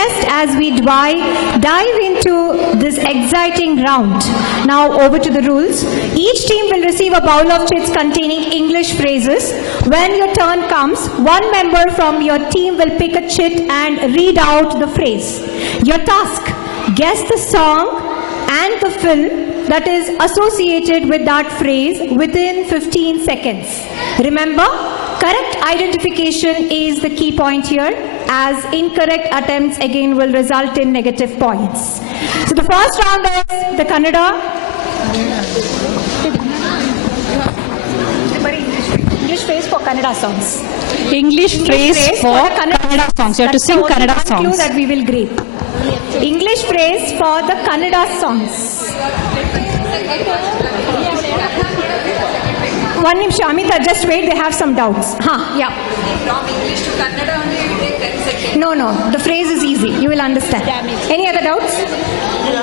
suggest as we dive into this exciting round. Now over to the rules. Each team will receive a bowl of chits containing English phrases. When your turn comes, one member from your team will pick a chit and read out the phrase. Your task: guess the song and the film that is associated with that phrase within 15 seconds. Remember, correct identification is the key point here, as incorrect attempts again will result in negative points. So the first round is the Kannada. English phrase for Kannada songs. English phrase for Kannada songs. You have to sing Kannada songs. Clue that we will grade. English phrase for the Kannada songs. One nimsha, Amita, just wait, they have some doubts. Yeah. From English to Kannada only it will take 10 seconds. No, the phrase is easy. You will understand. Any other doubts?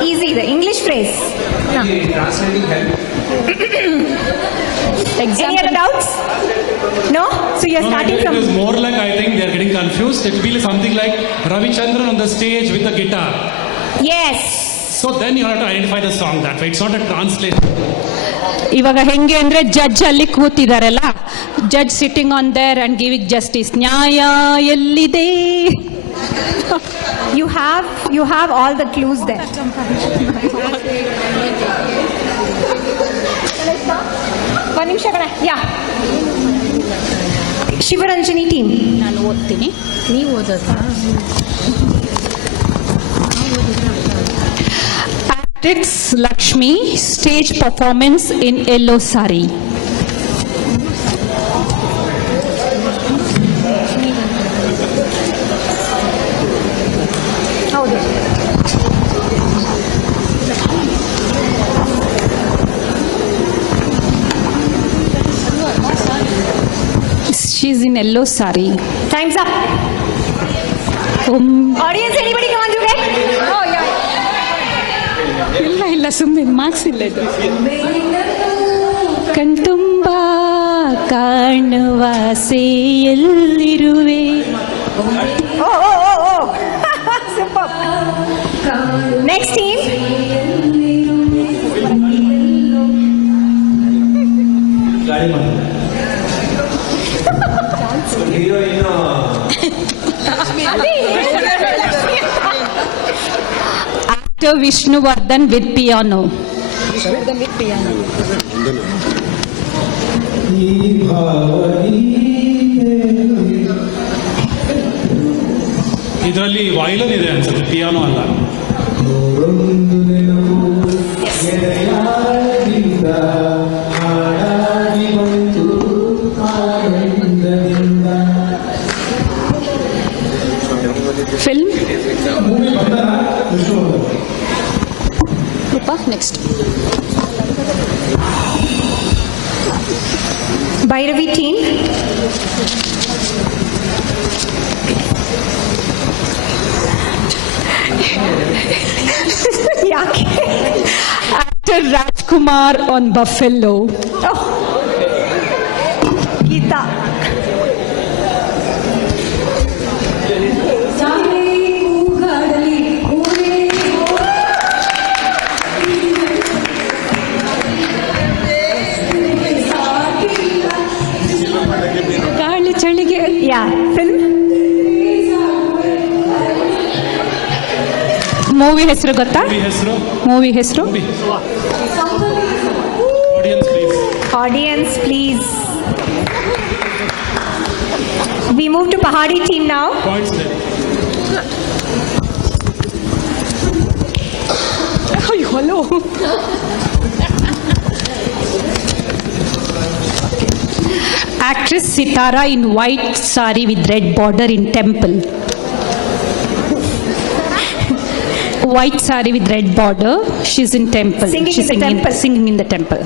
Easy, the English phrase. Translating help. Any other doubts? No? So you're starting It from... is more like, I think they're getting confused. It will be something like Ravichandran on the stage with a guitar. Yes. So then you have to identify the song that way. It's not a translation. ಇವಾಗ ಹೆಂಗೆ ಅಂದ್ರೆ judge ಅಲ್ಲಿ ಕೂತಿದಾರಲ್ಲ, judge sitting on there and giving justice. ನ್ಯಾಯ ಎಲ್ಲಿದೆ? You have all the clues there. One nimsha kada. Yeah. Shivaranjani team. ನಾನು ಓದ್ತೀನಿ, ನೀವು ಓದೋದಾ? Actress Lakshmi stage performance in yellow sari. ಹೌದು. She's in yellow sari. Time's up. Audience, anybody come on to get? Oh, yeah. ಇಲ್ಲ ಸುಮ್ಮನೆ marks ಇಲ್ಲ ಇದು. ಕಣ್ತುಂಬ ಕಾಣುವ ಎಲ್ಲಿರುವೆ. Oh. Superb. Next team. Actor Vishnuvardhan with piano. ಇದರಲ್ಲಿ ವಯಲಿನ್ ಇದೆ ಅನ್ಸುತ್ತೆ, ಪಿಯಾನೋ ಅಲ್ಲ. Film. Rupa, next. Bhairavi team. Actor Rajkumar on Buffalo. Oh. Geeta. ಗಾಳಿ ಚಳಿಗೆ. Yeah. Film. ಮೂವಿ ಹೆಸರು ಗೊತ್ತಾ? ಮೂವಿ ಹೆಸರು Audience, please. We move to Pahadi team now. Points there. hello. Actress Sitara in white sari with red border in temple. White sari with red border. She's in temple. She's singing in the temple.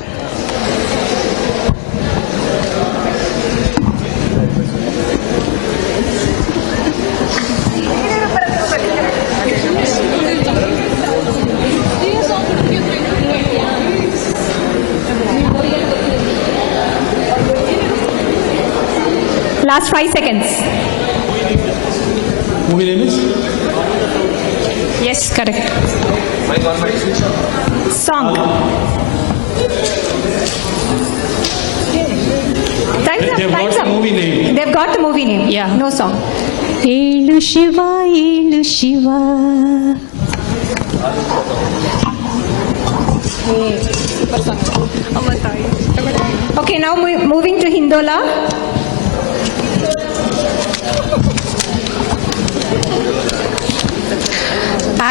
Last 5 seconds. Movie name is Yes, correct. Song. Time's up, They've got time's the up. movie name. They've got the movie name. Yeah. No song. ಏಳು ಶಿವ ಏಳು Shiva. Okay, now moving to Hindola.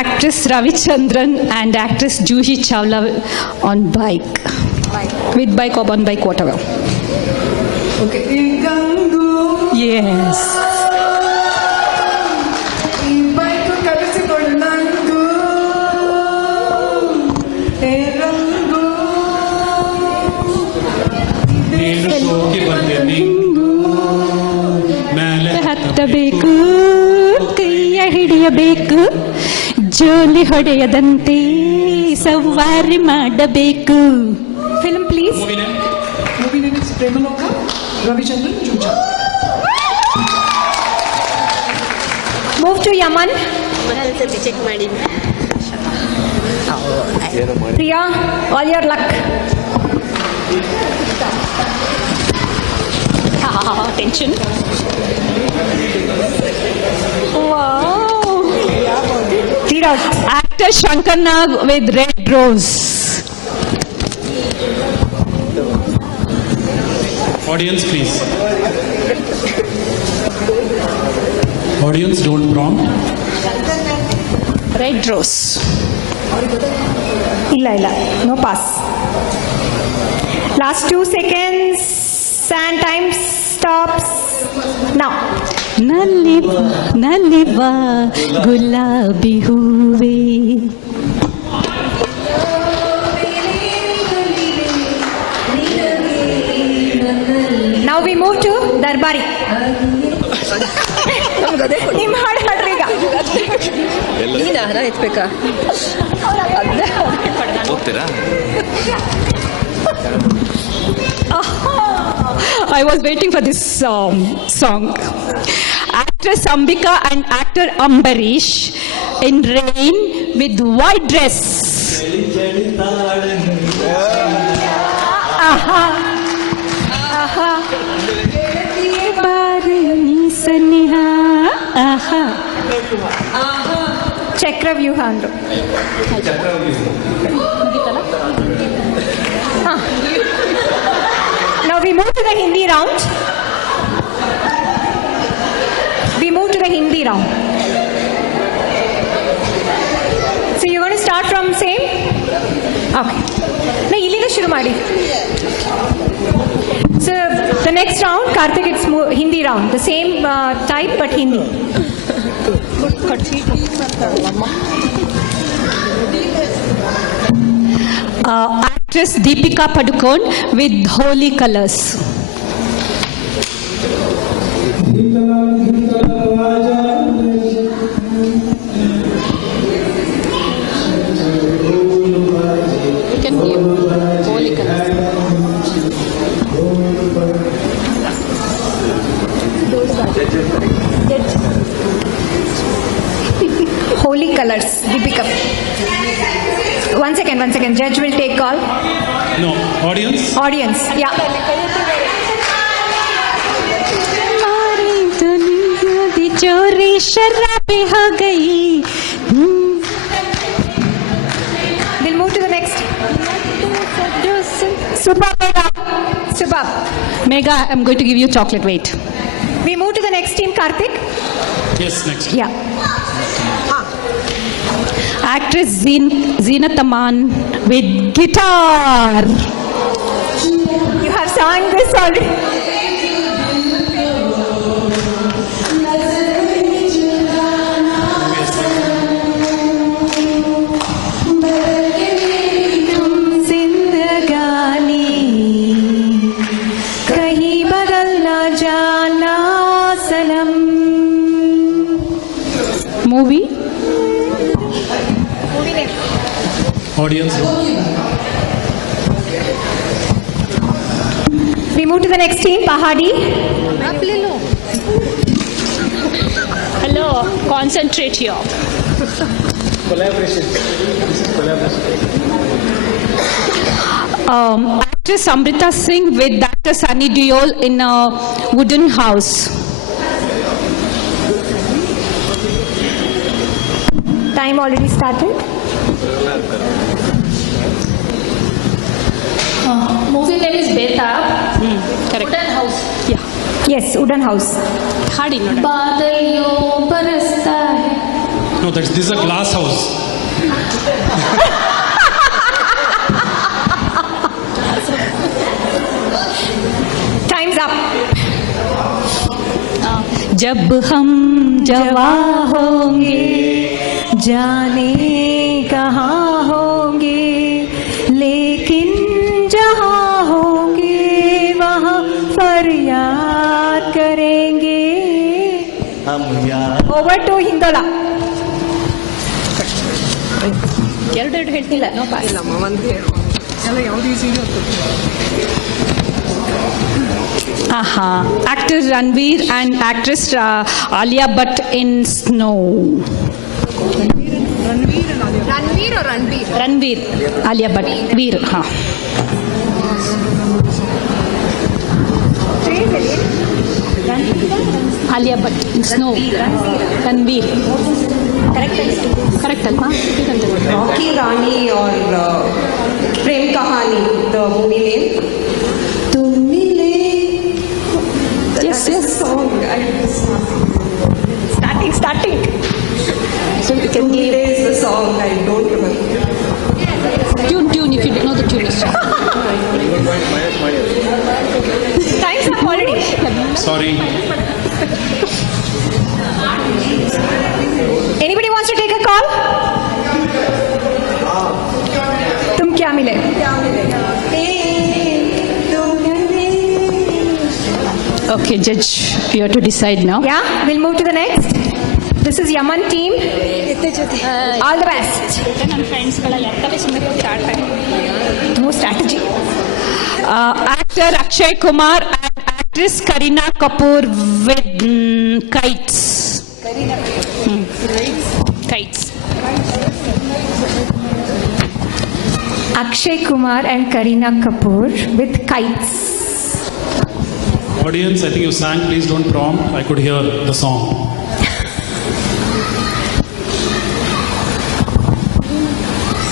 Actress Ravichandran and actress Juhi Chawla on bike. With bike or on bike, whatever. Yes. ನೀನು ಸೋಕಿ ಬಂದೆ ನಿಂಗು ಮೇಲೆ ಹತ್ತಬೇಕು, ಕೈಯ ಹಿಡಿಯಬೇಕು, ಜೋಲಿ ಹೊಡೆಯದಂತೆ ಸವಾರಿ ಮಾಡಬೇಕು. Film, please. Movie name? Movie name is Premaloka, Ravichandran Juja. Move to Yaman. Check ಮಾಡಿ Priya, all your luck. Tension. Read out. Actor Shankar Nag with red rose. Audience, please. Audience, don't prompt. Red rose. Illa. No pass. Last 2 seconds and time stops now. ನಲಿವ ಗುಲಾಬಿ ಹೂವೇ. Now we move to Darbari. ನಿಮ್ಮ ಹಾಡು ಹಾಡ್ರಿ ಈಗ. ನೀನ ಹರ ಎತ್ಬೇಕಾ ಹೋಗ್ತೀರಾ I was waiting for this song. Actress Ambika and actor Ambarish in rain with white dress. Aha. Saniha ಆಹಾ. ಚಕ್ರವ್ಯೂಹ ಅಂದ್ರು. Now we move to the Hindi round. So you're going to start from same? Okay. No, ಇಲ್ಲಿಂದ ಶುರು ಮಾಡಿ. So the next round, Karthik, it's Hindi round. The same type but Hindi. Actress Deepika Padukone with holy colors. You can give holy colors. Holy colors, Deepika. One second. Judge will take call. No. Audience? Audience, yeah. हमारी दुनिया दी चोरी शराबी हो गई. We'll move to the next. Superb. Mega, I'm going to give you chocolate. Wait. We move to the next team, Karthik. Yes, next. Yeah. Actress Zeenat Aman with guitar. You have sung this already. Movie? Audience? We move to the next team, Pahadi. Hello, concentrate here. Actress Amrita Singh with actor Sunny Deol in a wooden house. Time already started. Movie name is Betab. Correct. Wooden house. Yeah. Yes, wooden house. Hard in order. बादल यूं बरसता है. No, this is a glass house. Time's up. जब हम जवा होंगे जाने कहाँ होंगे, लेकिन जहाँ होंगे वहाँ फरियाद करेंगे. Over to Hindola. ಎರಡೆರಡು ಹೇಳ್ತಿಲ್ಲ ನೋ ಪಾಸ್. ಇಲ್ಲಮ್ಮ ಒಂದು ಹೇಳು. Actor Ranveer and actress Alia Bhatt in Snow. Ranveer or Ranbir? Ranveer, Alia Bhatt, Veer. Alia Bhatt in Snow. Ranveer. Correct ಅಲ್ವಾ? Rocky Rani or Prem Kahani, the movie name. Tum mile. Yes, yes. Song. Starting. So you can Tum give mile is the song. I don't remember. tune if you know the tune. Time's up already. Sorry. Anybody wants to take a call? तुम क्या मिले? Okay, judge, you have to decide now. Yeah, we'll move to the next. This is Yaman team. All the best. ನನ್ನ ಫ್ರೆಂಡ್ಸ್ಗಳೆಲ್ಲ ಎತ್ತವೇ ಸುಮ್ಮನೆ start ಆಗಿ. No strategy. Actor Akshay Kumar and actress Kareena Kapoor with kites. Kites. Akshay Kumar and Kareena Kapoor with kites. Audience, I think you sang. Please don't prompt. I could hear the song.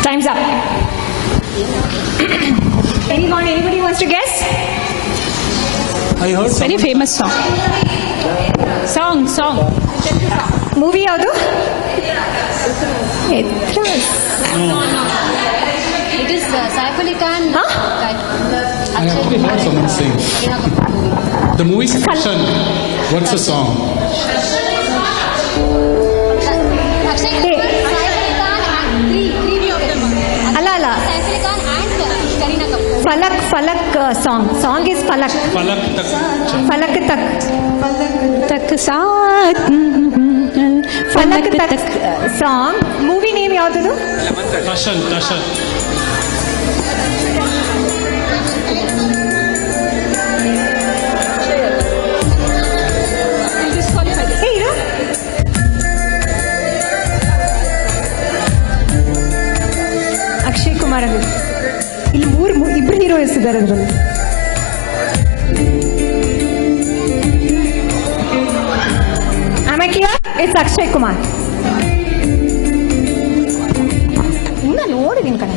Time's up. Anybody wants to guess? I heard Very famous song. Song. Movie ಯಾವುದು? It is Saif Ali Khan. Huh? I actually heard someone sing. The movie Passion. What's the song? Akshay Kumar, Saif Ali Khan and three of them. ಅಲ್ಲ Saif Ali Khan and Kareena Kapoor. Falak song is Falak Palak Tak. ತಕ್ ಸಾತ್ ಫಲಕ್ ತಕ್ song. Movie name ಯಾವ್ದು? Tashan. ಏ ಇರು. ಅಕ್ಷಯ್ ಕುಮಾರ್ ಅಲ್ಲಿ ಇಲ್ಲಿ ಇಬ್ರು ಹೀರೋಯಿಸ್ ಇದ್ದಾರೆ ಅದರಲ್ಲಿ. Am I clear? It's Akshay Kumar. ನೋಡಿದೀನಿ ಕಣೆ.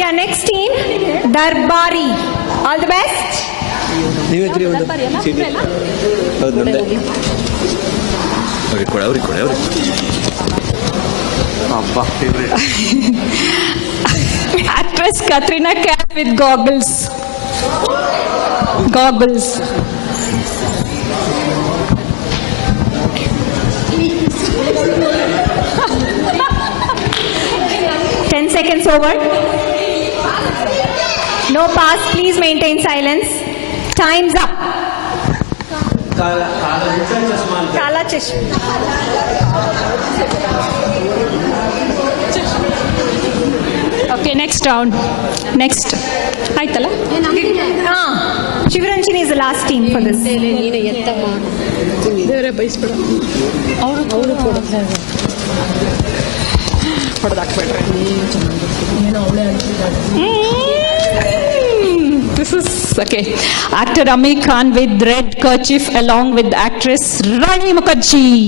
Yeah, next team, Darbari. All the best. ಅವ್ರಿಗೆ ಕೊಡಿ Actress Katrina Kaif with goggles. 10 seconds over. No pass. Please maintain silence. Time's up. Kala Chashma. Okay, next round. Next. ಆಯ್ತಲ್ಲ? Ah. Shivaranjani is the last team for this. ನೀನು ಎತ್ತಮ್ಮ ದೇವರೇ ಬಯಸ್ಬೇಡ ಅವರು ಹೊಡೆದಾಕ್ಬೇಡ್ರೆ This is okay. Actor Amir Khan with red kerchief along with actress Rani Mukherjee.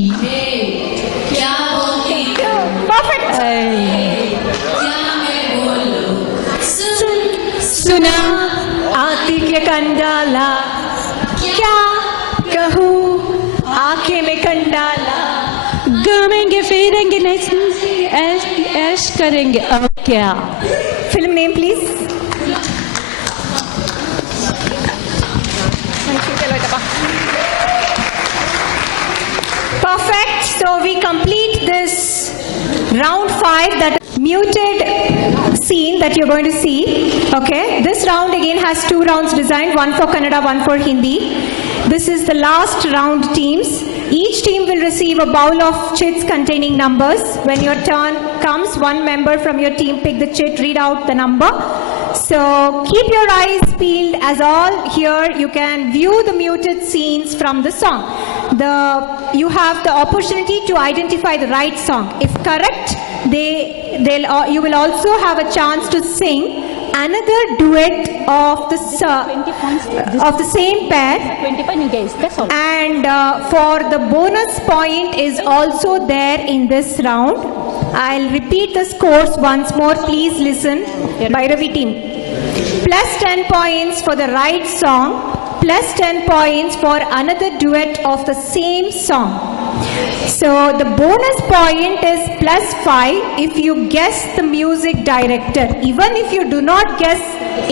Perfect. Suna. आती के कंडाला क्या कहूँ आंखें में कंडाला घूमेंगे फिरेंगे ऐश करेंगे अब क्या. Film name please. Perfect. So we complete this round 5, that muted scene that you're going to see. Okay. This round again has 2 rounds designed, one for Kannada, one for Hindi. This is the last round, teams. Each team will receive a bowl of chits containing numbers. When your turn comes, one member from your team pick the chit, read out the number. So keep your eyes peeled, as all here you can view the muted scenes from the song. You have the opportunity to identify the right song. If correct, you will also have a chance to sing another duet of the same pair. 25 you guys, that's all. And for the bonus point is also there in this round. I'll repeat the scores once more. Please listen. Bhairavi team. Plus 10 points for the right song. Plus 10 points for another duet of the same song. So the bonus point is plus 5 if you guess the music director. Even if you do not guess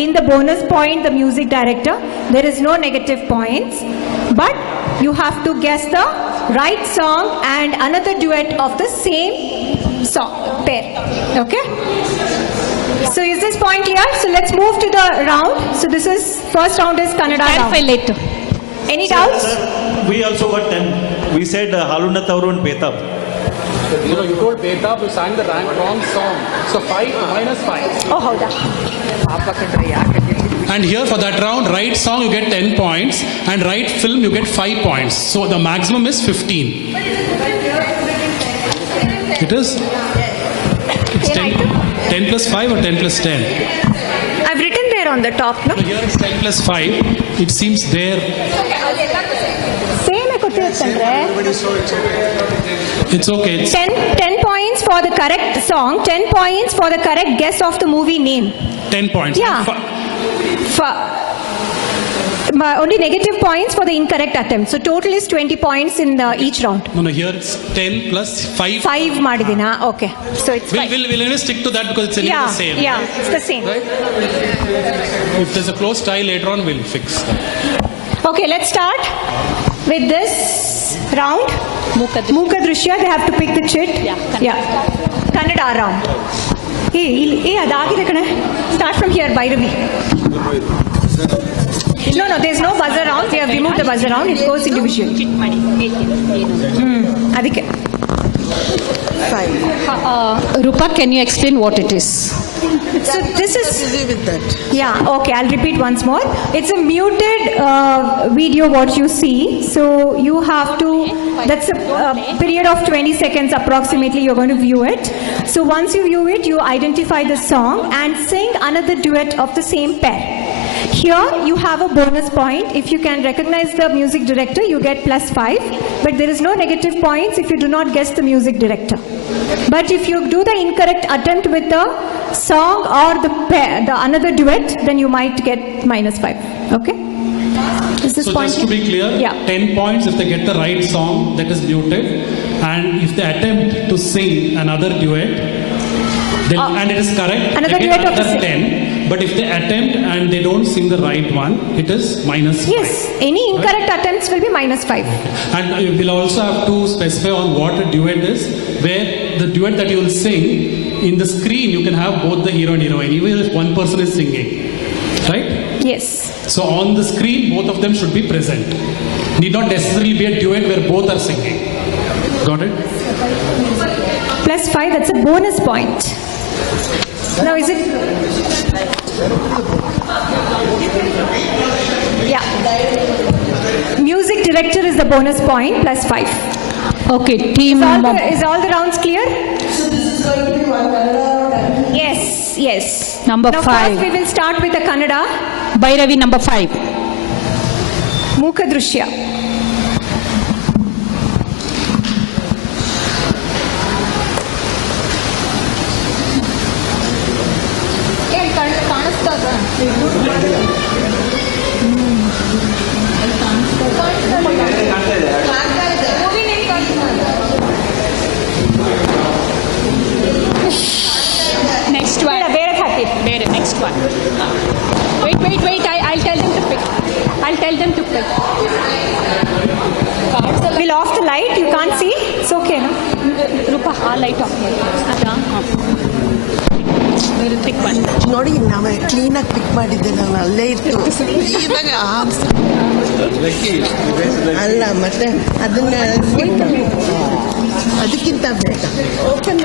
in the bonus point the music director, there is no negative points. But you have to guess the right song and another duet of the same song pair. Okay? So is this point clear? So let's move to the round. So this is, first round is Kannada round. Later. Any doubts? Sir, we also got 10. We said Halunat Tauru and Betab. You told Betab, you sang the wrong song. So 5 minus 5. Oh, howda. And here for that round, right song you get 10 points and right film you get 5 points. So the maximum is 15. It is? It's 10 plus 5 or 10 plus 10? I've written there on the top, no? So here it's 10 plus 5. It seems there. Same It's okay. It's 10 points for the correct song, 10 points for the correct guess of the movie name. 10 points. Yeah. Only negative points for the incorrect attempt. So total is 20 points in each round. No, here it's 10 plus 5. 5 madidina. Okay. So it's 5. We'll anyway stick to that because it's anyway the same. Yeah, it's the same. Right? If there's a close tie later on, we'll fix that. Okay, let's start with this round. Mukha Drishya, they have to pick the chit. Yeah. Kannada round. Hey, adagide kane. Start from here, Bhairavi. No, there's no buzzer round. We have removed the buzzer round. It goes individually. Adike. Rupa, can you explain what it is? So this is yeah, okay, I'll repeat once more. It's a muted video what you see, so you have to, that's a period of 20 seconds approximately you're going to view it. So once you view it, you identify the song and sing another duet of the same pair. Here you have a bonus point. If you can recognize the music director, you get plus 5, but there is no negative points if you do not guess the music director. But if you do the incorrect attempt with the song or the another duet, then you might get minus 5. Okay? Is this So point just to be clear, Yeah. 10 points if they get the right song that is muted, and if they attempt to sing another duet, and it is correct, another they duet get of the another same. 10. But if they attempt and they don't sing the right one, it is minus 5. Yes, any incorrect attempts will be minus 5. And we'll also have to specify on what a duet is, where the duet that you will sing, in the screen you can have both the hero and heroine, even if one person is singing. Right? Yes. So on the screen, both of them should be present. Need not necessarily be a duet where both are singing. Got it? Plus 5, that's a bonus point. Now is it... Yeah. Music director is the bonus point, plus 5. Okay, team. Is all the rounds clear? Yes, yes. Number now 5. First we will start with the Kannada. Bhairavi number 5. Mukha-Drushya. ಕಾಣಿಸ್ತದ movie name Next one. ಬೇರೆ ಹಾಕಿ. Better, next one. Wait. I'll tell them to pick. We'll off the light. You can't see. It's okay, no? Rupa, ಆ light off ಮಾಡಿ. ಅದಾ? We'll pick one. ನೋಡಿ ನಾವು ಕ್ಲೀನಾಗಿ ಪಿಕ್ ಮಾಡಿದ್ದೆ ನಾನು ಅಲ್ಲೇ ಇತ್ತು ಕ್ಲೀನಾಗಿ ಅಲ್ಲ ಮತ್ತೆ ಅದನ್ನ ಅದಕ್ಕಿಂತ ಬೇಕಾ ಓಪನ್